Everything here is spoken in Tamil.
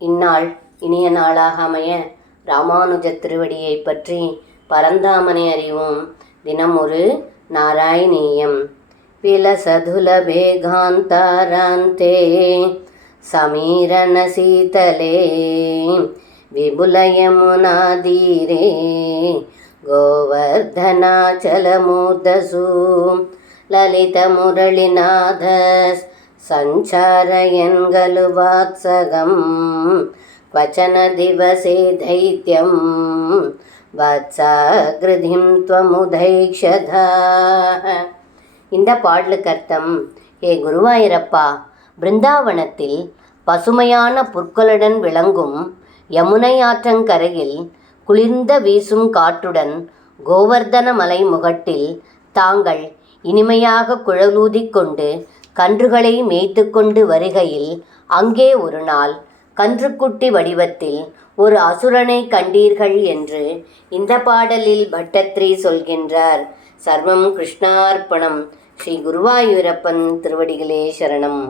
இந்நாள் இனிய நாளாக அமைய ராமானுஜ திருவடியை பற்றி பரந்தாமனை அறிவோம். தினம் ஒரு நாராயணீயம். விலசதுலபே காந்தாராந்தே சமீரண சீதலே விபுலயமுனாதீரே கோவர்தனாச்சலமூர்தசு லலித முரளிநாத சஞ்சாரயன்கலு வாத்சகம் வச்சன திவசே தைத்யம் வத்சாகிருதிம் த்வமுதைக்ஷதா. இந்த பாடலுக்கு அர்த்தம்: ஏ குருவாயூரப்பா, பிருந்தாவனத்தில் பசுமையான புற்களுடன் விளங்கும் யமுனை ஆற்றங்கரையில் குளிர்ந்த வீசும் காற்றுடன் கோவர்தன மலை முகட்டில் தாங்கள் இனிமையாக குழலூதிக் கொண்டு கன்றுகளை மேய்த்து கொண்டு வருகையில் அங்கே ஒரு நாள் கன்றுக்குட்டி வடிவத்தில் ஒரு அசுரனை கண்டீர்கள் என்று இந்த பாடலில் பட்டத்ரி சொல்கின்றார். சர்வம் கிருஷ்ணார்ப்பணம். ஸ்ரீ குருவாயூரப்பன் திருவடிகளே சரணம்.